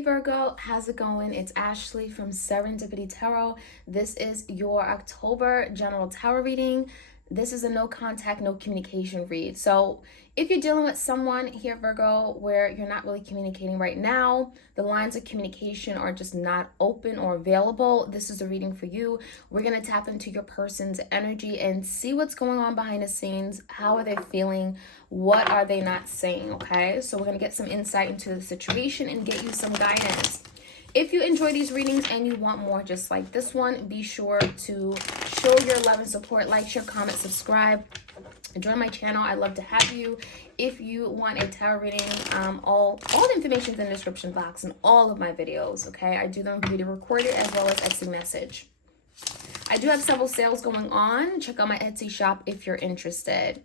Hey Virgo, how's it going? It's Ashley from Serendipity Tarot. This is your October general tarot reading. This is a no contact, no communication read. So if you're dealing with someone here, Virgo, where you're not really communicating right now, the lines of communication are just not open or available, this is a reading for you. We're going to tap into your person's energy and see what's going on behind the scenes. How are they feeling? What are they not saying? Okay, so we're going to get some insight into the situation and get you some guidance. If you enjoy these readings and you want more just like this one, be sure to show your love and support, like, share, comment, subscribe, join my channel. I'd love to have you. If you want a tarot reading, all the information is in the description box in all of my videos, okay? I do them video recorded as well as Etsy message. I do have several sales going on. Check out my Etsy shop if you're interested.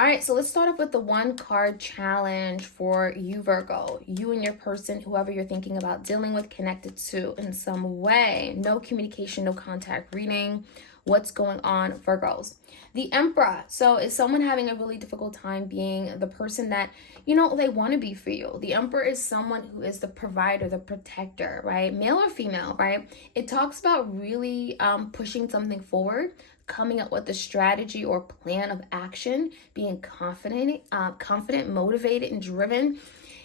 All right, so let's start off with the one card challenge for you, Virgo. You and your person, whoever you're thinking about dealing with, connected to in some way. No communication, no contact reading. What's going on, Virgos? The Emperor. So is someone having a really difficult time being the person that, they want to be for you? The Emperor is someone who is the provider, the protector, right? Male or female, right? It talks about really pushing something forward, coming up with a strategy or plan of action, being confident, motivated, and driven.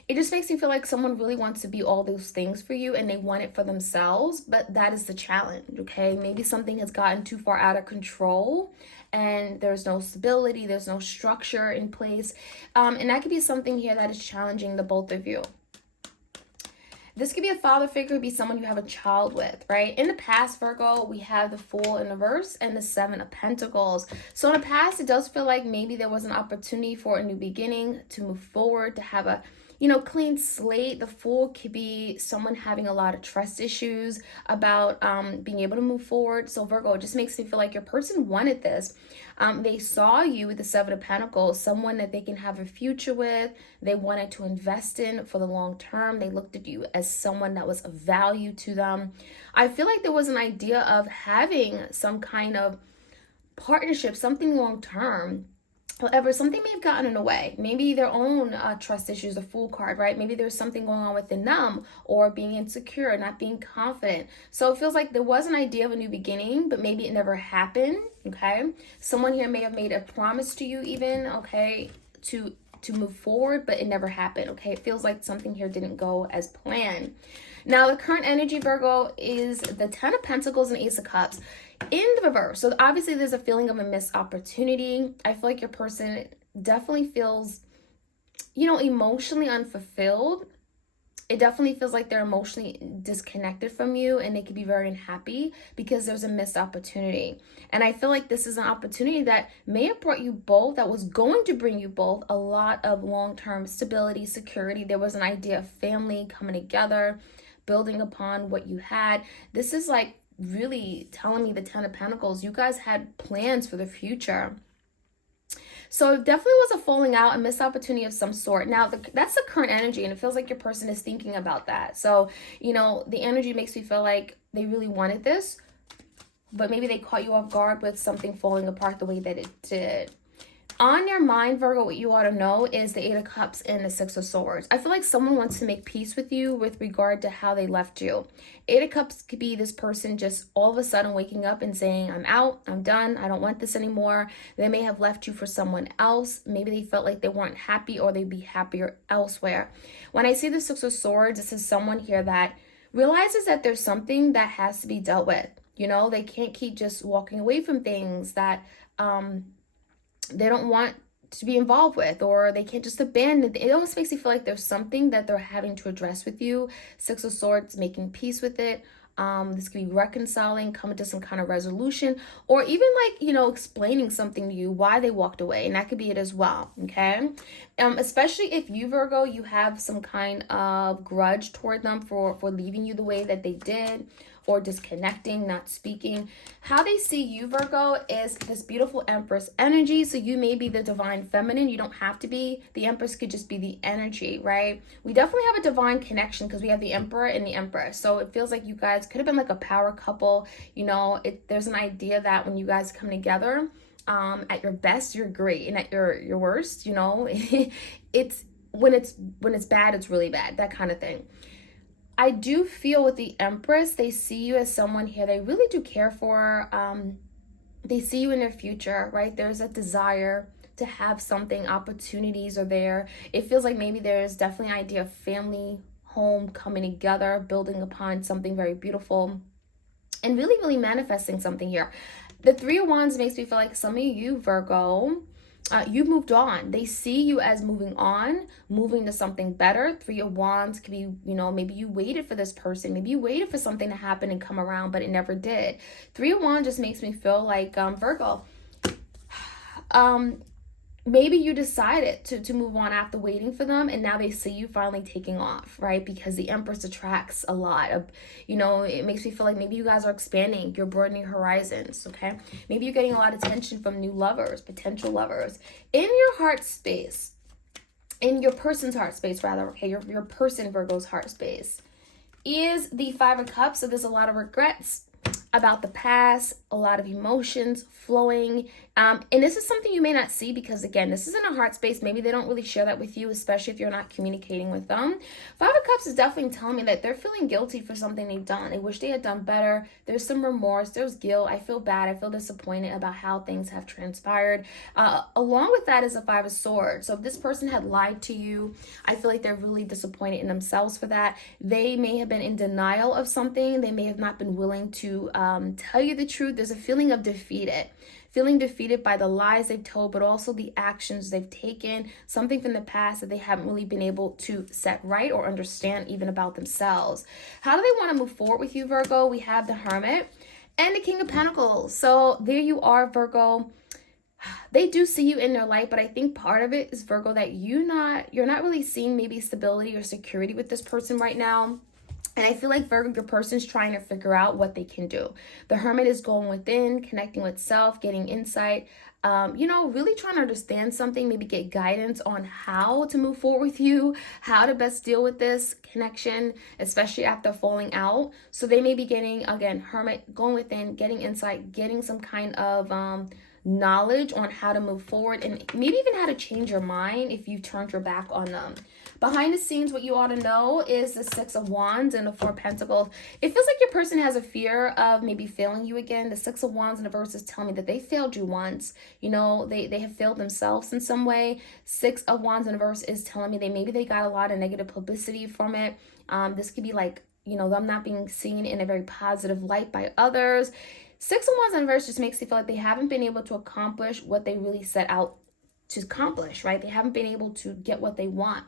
It just makes me feel like someone really wants to be all those things for you and they want it for themselves, but that is the challenge, okay? Maybe something has gotten too far out of control and there's no stability, there's no structure in place. And that could be something here that is challenging the both of you. This could be a father figure, be someone you have a child with, right? In the past, Virgo, we have the Fool in reverse and the Seven of Pentacles. So in the past, it does feel like maybe there was an opportunity for a new beginning, to move forward, to have a clean slate. The Fool could be someone having a lot of trust issues about being able to move forward. So Virgo, it just makes me feel like your person wanted this. They saw you with the Seven of Pentacles, someone that they can have a future with. They wanted to invest in for the long term. They looked at you as someone that was of value to them. I feel like there was an idea of having some kind of partnership, something long term. However, something may have gotten in the way. Maybe their own trust issues, the Fool card, right? Maybe there's something going on within them, or being insecure, not being confident. So it feels like there was an idea of a new beginning, but maybe it never happened, okay? Someone here may have made a promise to you even, okay, to move forward, but it never happened, okay? It feels like something here didn't go as planned. Now, the current energy, Virgo, is the Ten of Pentacles and Ace of Cups in the reverse. So obviously there's a feeling of a missed opportunity. I feel like your person definitely feels, emotionally unfulfilled. It definitely feels like they're emotionally disconnected from you, and they could be very unhappy because there's a missed opportunity. And I feel like this is an opportunity that may have brought you both, that was going to bring you both a lot of long-term stability, security. There was an idea of family coming together, building upon what you had. This is like really telling me the Ten of Pentacles, you guys had plans for the future. So it definitely was a falling out, a missed opportunity of some sort. Now, that's the current energy, and it feels like your person is thinking about that. So, the energy makes me feel like they really wanted this, but maybe they caught you off guard with something falling apart the way that it did. On your mind, Virgo, what you ought to know is the Eight of Cups and the Six of Swords. I feel like someone wants to make peace with you with regard to how they left you. Eight of Cups could be this person just all of a sudden waking up and saying, I'm out, I'm done, I don't want this anymore. They may have left you for someone else. Maybe they felt like they weren't happy, or they'd be happier elsewhere. When I see the Six of Swords, this is someone here that realizes that there's something that has to be dealt with. They can't keep just walking away from things that they don't want to be involved with, or they can't just abandon. It almost makes you feel like there's something that they're having to address with you. Six of Swords, making peace with it. This could be reconciling, coming to some kind of resolution, or even explaining something to you why they walked away, and that could be it as well, okay? Especially if you, Virgo, you have some kind of grudge toward them for leaving you the way that they did, or disconnecting, not speaking. How they see you, Virgo, is this beautiful Empress energy. So you may be the divine feminine. You don't have to be. The Empress could just be the energy, right? We definitely have a divine connection because we have the Emperor and the Empress. So it feels like you guys could have been like a power couple. There's an idea that when you guys come together, at your best, you're great. And at your worst, it's when it's bad, it's really bad, that kind of thing. I do feel with the Empress, they see you as someone here they really do care for. They see you in their future, right? There's a desire to have something, opportunities are there. It feels like maybe there's definitely an idea of family, home coming together, building upon something very beautiful, and really, really manifesting something here. The Three of Wands makes me feel like some of you, Virgo, you moved on. They see you as moving on, moving to something better. Three of Wands could be, maybe you waited for this person. Maybe you waited for something to happen and come around, but it never did. Three of Wands just makes me feel like, Virgo, maybe you decided to move on after waiting for them, and now they see you finally taking off, right? Because the Empress attracts a lot of, it makes me feel like maybe you guys are expanding, you're broadening horizons, okay? Maybe you're getting a lot of attention from new lovers, potential lovers. In your heart space, in your person's heart space, rather, okay? Your person, Virgo's heart space, is the Five of Cups. So there's a lot of regrets about the past, a lot of emotions flowing. And this is something you may not see because, again, this is in a heart space. Maybe they don't really share that with you, especially if you're not communicating with them. Five of Cups is definitely telling me that they're feeling guilty for something they've done. They wish they had done better. There's some remorse. There's guilt. I feel bad. I feel disappointed about how things have transpired. Along with that is a Five of Swords. So if this person had lied to you, I feel like they're really disappointed in themselves for that. They may have been in denial of something. They may have not been willing to tell you the truth. There's a feeling of feeling defeated by the lies they've told, but also the actions they've taken, something from the past that they haven't really been able to set right or understand even about themselves. How do they want to move forward with you, Virgo? We have the Hermit and the King of Pentacles. So there you are, Virgo. They do see you in their light, but I think part of it is, Virgo, that you're not really seeing maybe stability or security with this person right now. And I feel like, Virgo, your person's trying to figure out what they can do. The Hermit is going within, connecting with self, getting insight, really trying to understand something, maybe get guidance on how to move forward with you, how to best deal with this connection, especially after falling out. So they may be getting, again, Hermit, going within, getting insight, getting some kind of knowledge on how to move forward, and maybe even how to change your mind if you've turned your back on them. Behind the scenes, what you ought to know is the Six of Wands and the Four of Pentacles. It feels like your person has a fear of maybe failing you again. The Six of Wands in the verse is telling me that they failed you once. They have failed themselves in some way. Six of Wands in the verse is telling me maybe they got a lot of negative publicity from it. This could be like, them not being seen in a very positive light by others. Six of Wands in the verse just makes me feel like they haven't been able to accomplish what they really set out to accomplish, right? They haven't been able to get what they want.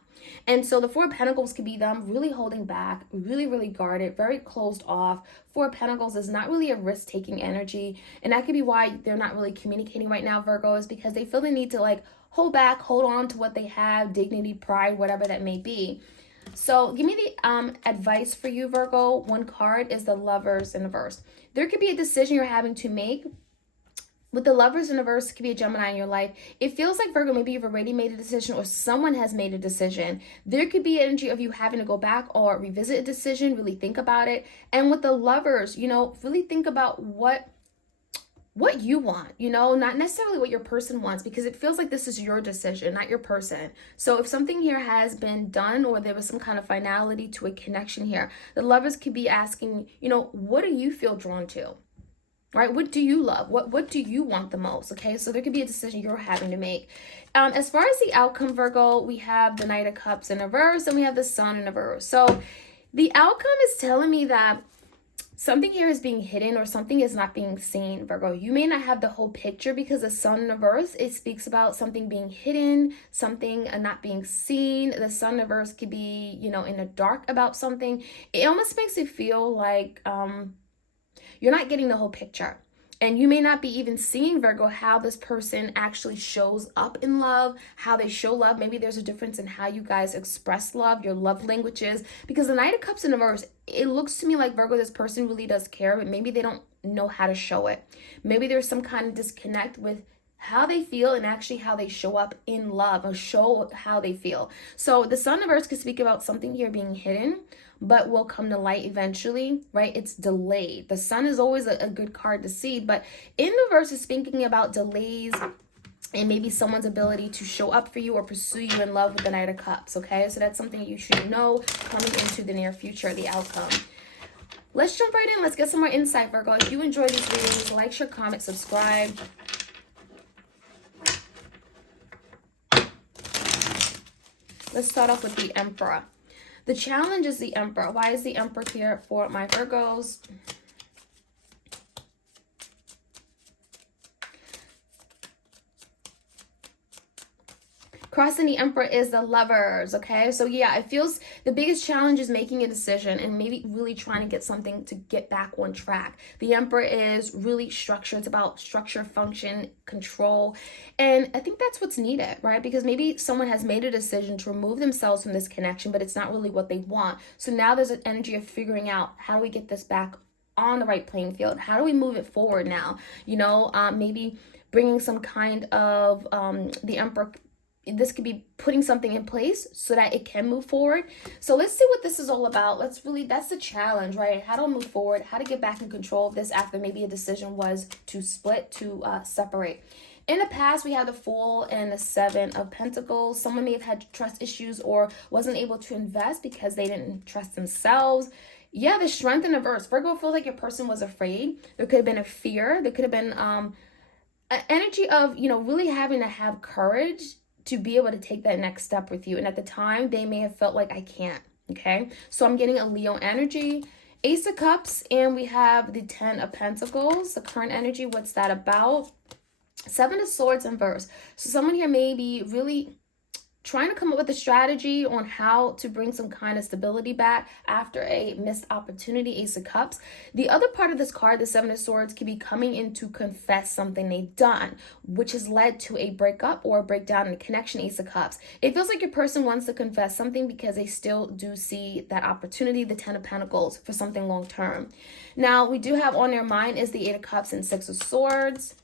And so the Four of Pentacles could be them really holding back, really, really guarded, very closed off. Four of Pentacles is not really a risk-taking energy. And that could be why they're not really communicating right now, Virgo, is because they feel the need to hold back, hold on to what they have, dignity, pride, whatever that may be. So give me the advice for you, Virgo. One card is the Lovers in the verse. There could be a decision you're having to make. With the Lovers in the verse, it could be a Gemini in your life. It feels like, Virgo, maybe you've already made a decision or someone has made a decision. There could be energy of you having to go back or revisit a decision, really think about it. And with the Lovers, really think about what you want, not necessarily what your person wants, because it feels like this is your decision, not your person. So if something here has been done or there was some kind of finality to a connection here, the Lovers could be asking, what do you feel drawn to? Right? What do you love? What do you want the most? Okay, so there could be a decision you're having to make. As far as the outcome, Virgo, we have the Knight of Cups in reverse and we have the Sun in reverse. So the outcome is telling me that something here is being hidden or something is not being seen, Virgo. You may not have the whole picture because the Sun in reverse, it speaks about something being hidden, something not being seen. The Sun in reverse could be, in the dark about something. It almost makes it feel like you're not getting the whole picture. And you may not be even seeing, Virgo, how this person actually shows up in love, how they show love. Maybe there's a difference in how you guys express love, your love languages. Because the Knight of Cups in the verse, it looks to me like, Virgo, this person really does care, but maybe they don't know how to show it. Maybe there's some kind of disconnect with how they feel and actually how they show up in love or show how they feel. So the Sun in reverse could speak about something here being hidden, but will come to light eventually, right? It's delayed. The Sun is always a good card to see, but in the verse is speaking about delays and maybe someone's ability to show up for you or pursue you in love with the Knight of Cups, okay? So that's something you should know coming into the near future, the outcome. Let's jump right in. Let's get some more insight, Virgo. If you enjoy these videos, like, share, comment, subscribe. Let's start off with the Emperor. The challenge is the Emperor. Why is the Emperor here for my Virgos? Crossing the Emperor is the Lovers, okay? So yeah, it feels the biggest challenge is making a decision and maybe really trying to get something to get back on track. The Emperor is really structured. It's about structure, function, control. And I think that's what's needed, right? Because maybe someone has made a decision to remove themselves from this connection, but it's not really what they want. So now there's an energy of figuring out, how do we get this back on the right playing field? How do we move it forward now? You know, maybe bringing some kind of, the Emperor, this could be putting something in place so that it can move forward. So let's see what this is all about. That's the challenge, right? How to move forward, how to get back in control of this after maybe a decision was to split, to separate. In the past, we have the Fool and the Seven of Pentacles. Someone may have had trust issues or wasn't able to invest because they didn't trust themselves. Yeah, the Strength in the verse. Virgo feels like your person was afraid. There could have been a fear. There could have been an energy of, you know, really having to have courage to be able to take that next step with you. And at the time, they may have felt like, I can't, okay? So I'm getting a Leo energy, Ace of Cups, and we have the Ten of Pentacles, the current energy. What's that about? Seven of Swords in verse. So someone here may be really trying to come up with a strategy on how to bring some kind of stability back after a missed opportunity, Ace of Cups. The other part of this card, the Seven of Swords, could be coming in to confess something they've done, which has led to a breakup or a breakdown in a connection, Ace of Cups. It feels like your person wants to confess something because they still do see that opportunity, the Ten of Pentacles, for something long term. Now, we do have on their mind is the Eight of Cups and Six of Swords.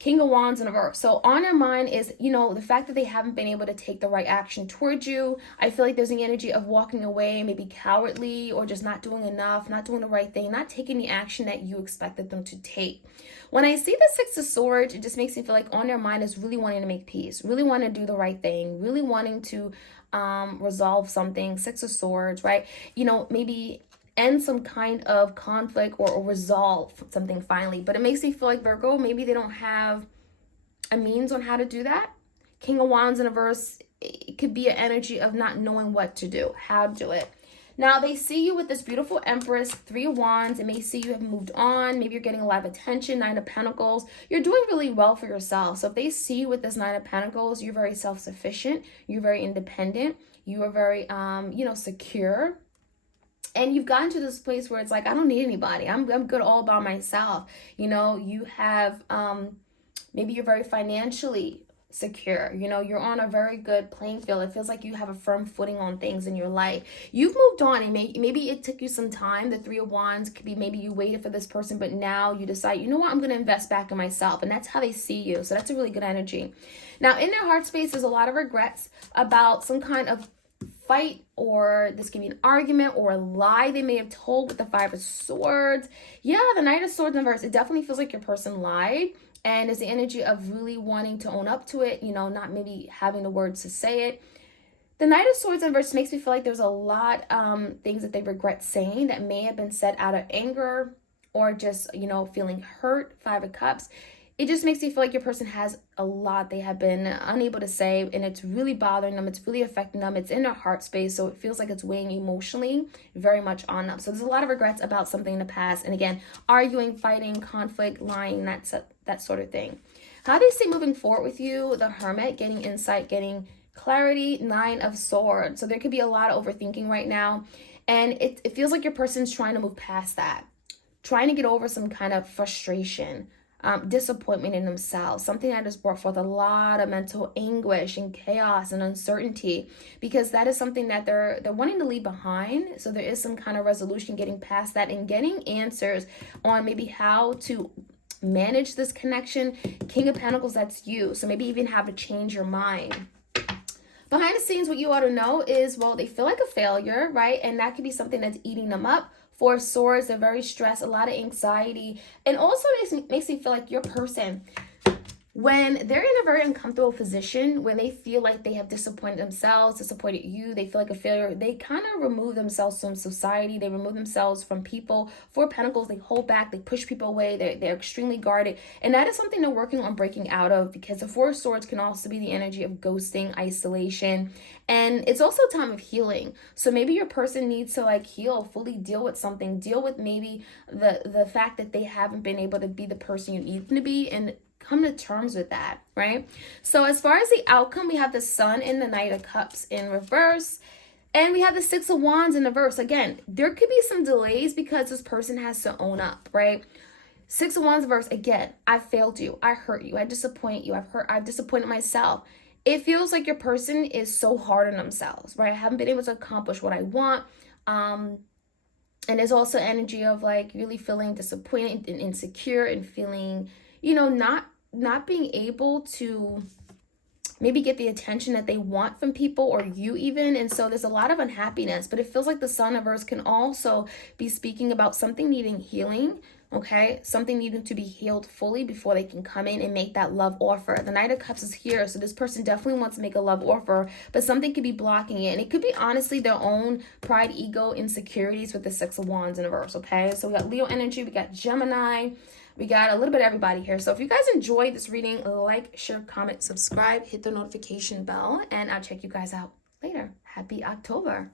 King of Wands in reverse. So on their mind is, you know, the fact that they haven't been able to take the right action towards you. I feel like there's an energy of walking away, maybe cowardly, or just not doing enough, not doing the right thing, not taking the action that you expected them to take. When I see the Six of Swords, it just makes me feel like on their mind is really wanting to make peace, really wanting to do the right thing, really wanting to resolve something. Six of Swords, right? You know, maybe end some kind of conflict or resolve something finally. But it makes me feel like Virgo, maybe they don't have a means on how to do that. King of Wands in a verse, it could be an energy of not knowing what to do, how to do it. Now, they see you with this beautiful Empress, Three of Wands. It may see you have moved on. Maybe you're getting a lot of attention, Nine of Pentacles. You're doing really well for yourself. So if they see you with this Nine of Pentacles, you're very self-sufficient. You're very independent. You are very, you know, secure. And you've gotten to this place where it's like, I don't need anybody. I'm good all by myself. You know, you have, maybe you're very financially secure. You know, you're on a very good playing field. It feels like you have a firm footing on things in your life. You've moved on, and maybe it took you some time. The Three of Wands could be maybe you waited for this person, but now you decide, you know what, I'm going to invest back in myself. And that's how they see you. So that's a really good energy. Now, in their heart space, there's a lot of regrets about some kind of fight, or this can be an argument or a lie they may have told with the Five of Swords. Yeah, the Knight of Swords in reverse, it definitely feels like your person lied, and it's the energy of really wanting to own up to it, you know, not maybe having the words to say it. The Knight of Swords in reverse makes me feel like there's a lot things that they regret saying that may have been said out of anger or just, you know, feeling hurt. Five of Cups. It just makes me feel like your person has a lot they have been unable to say, and it's really bothering them. It's really affecting them. It's in their heart space, so it feels like it's weighing emotionally very much on them. So there's a lot of regrets about something in the past. And again, arguing, fighting, conflict, lying, that sort of thing. How they see moving forward with you, the Hermit, getting insight, getting clarity, Nine of Swords. So there could be a lot of overthinking right now. And it feels like your person's trying to move past that, trying to get over some kind of frustration, disappointment in themselves, something that has brought forth a lot of mental anguish and chaos and uncertainty, because that is something that they're wanting to leave behind. So there is some kind of resolution getting past that and getting answers on maybe how to manage this connection. King of Pentacles, that's you. So maybe even have to change your mind. Behind the scenes, what you ought to know is, well, they feel like a failure, right? And that could be something that's eating them up. Four of Swords, they're very stressed, a lot of anxiety. And also makes me feel like your person, when they're in a very uncomfortable position, when they feel like they have disappointed themselves, disappointed you, they feel like a failure, they kind of remove themselves from society, they remove themselves from people. Four of Pentacles, they hold back, they push people away, they're extremely guarded. And that is something they're working on breaking out of, because the Four of Swords can also be the energy of ghosting, isolation. And it's also a time of healing. So maybe your person needs to like heal, fully deal with something, deal with maybe the fact that they haven't been able to be the person you need them to be, and come to terms with that, right? So as far as the outcome, we have the Sun and the Knight of Cups in reverse, and we have the Six of Wands in reverse. Again, there could be some delays because this person has to own up, right? Six of Wands reverse, again, I failed you, I hurt you, I disappoint you, I've disappointed myself. It feels like your person is so hard on themselves, right? I haven't been able to accomplish what I want. And there's also energy of like really feeling disappointed and insecure, and feeling, not being able to maybe get the attention that they want from people, or you even. And so there's a lot of unhappiness, but it feels like the Sun of Earth can also be speaking about something needing healing, okay? Something needing to be healed fully before they can come in and make that love offer. The Knight of Cups is here, so this person definitely wants to make a love offer, but something could be blocking it. And it could be honestly their own pride, ego, insecurities with the Six of Wands in reverse, okay? So we got Leo energy, we got Gemini, we got a little bit of everybody here. So if you guys enjoyed this reading, like, share, comment, subscribe, hit the notification bell, and I'll check you guys out later. Happy October.